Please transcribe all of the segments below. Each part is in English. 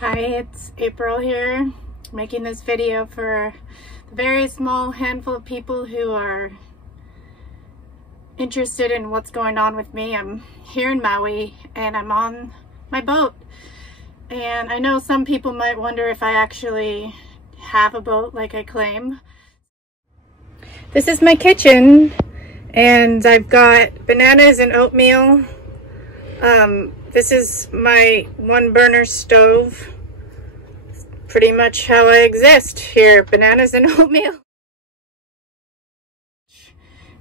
Hi, it's April here, making this video for the very small handful of people who are interested in what's going on with me. I'm here in Maui and I'm on my boat. And I know some people might wonder if I actually have a boat like I claim. This is my kitchen and I've got bananas and oatmeal. This is my one burner stove. It's pretty much how I exist here, bananas and oatmeal.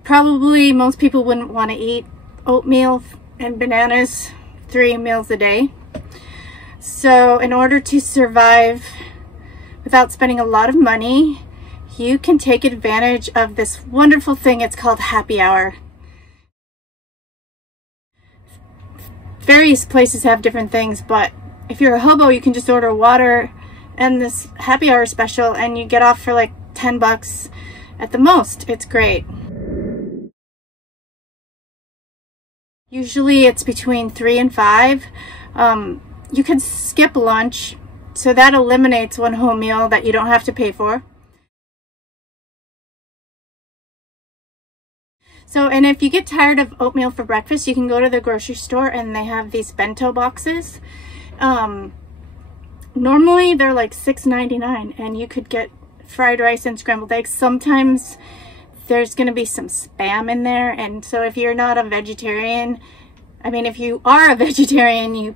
Probably most people wouldn't want to eat oatmeal and bananas 3 meals a day. So in order to survive without spending a lot of money, you can take advantage of this wonderful thing. It's called happy hour. Various places have different things, but if you're a hobo, you can just order water and this happy hour special and you get off for like 10 bucks at the most. It's great. Usually it's between 3 and 5. You can skip lunch, so that eliminates one whole meal that you don't have to pay for. So, and if you get tired of oatmeal for breakfast, you can go to the grocery store and they have these bento boxes. Normally they're like $6.99 and you could get fried rice and scrambled eggs. Sometimes there's going to be some spam in there, and so if you're not a vegetarian, if you are a vegetarian, you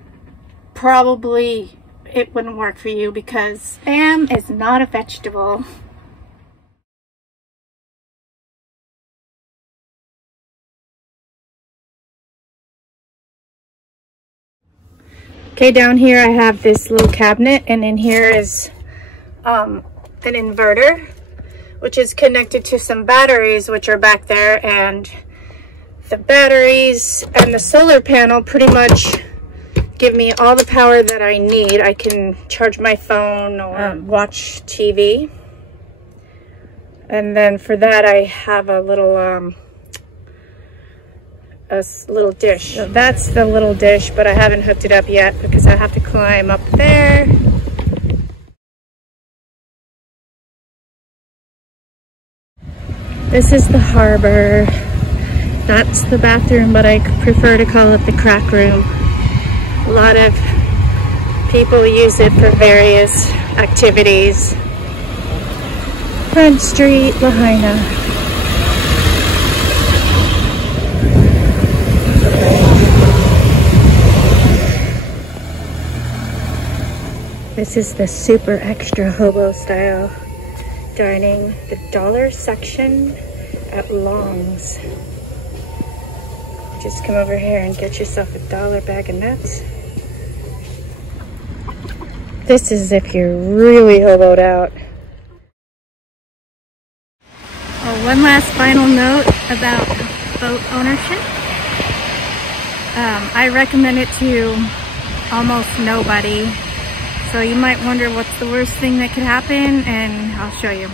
probably, it wouldn't work for you because spam is not a vegetable. Okay, down here I have this little cabinet, and in here is an inverter, which is connected to some batteries which are back there, and the batteries and the solar panel pretty much give me all the power that I need. I can charge my phone or watch TV. And then for that I have a little dish. So that's the little dish, but I haven't hooked it up yet because I have to climb up there. This is the harbor. That's the bathroom, but I prefer to call it the crack room. A lot of people use it for various activities. Front Street, Lahaina. This is the super extra hobo style dining, the dollar section at Long's. Just come over here and get yourself a $1 bag of nuts. This is if you're really hoboed out. Oh, one last final note about boat ownership. I recommend it to almost nobody. So you might wonder what's the worst thing that could happen, and I'll show you.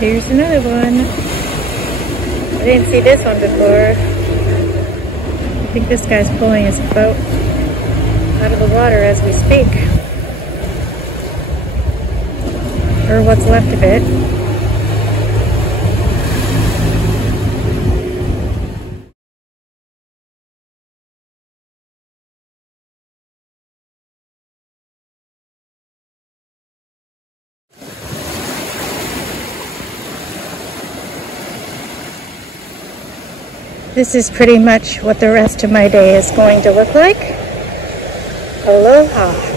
Here's another one. I didn't see this one before. I think this guy's pulling his boat out of the water as we speak, or what's left of it. This is pretty much what the rest of my day is going to look like. Aloha.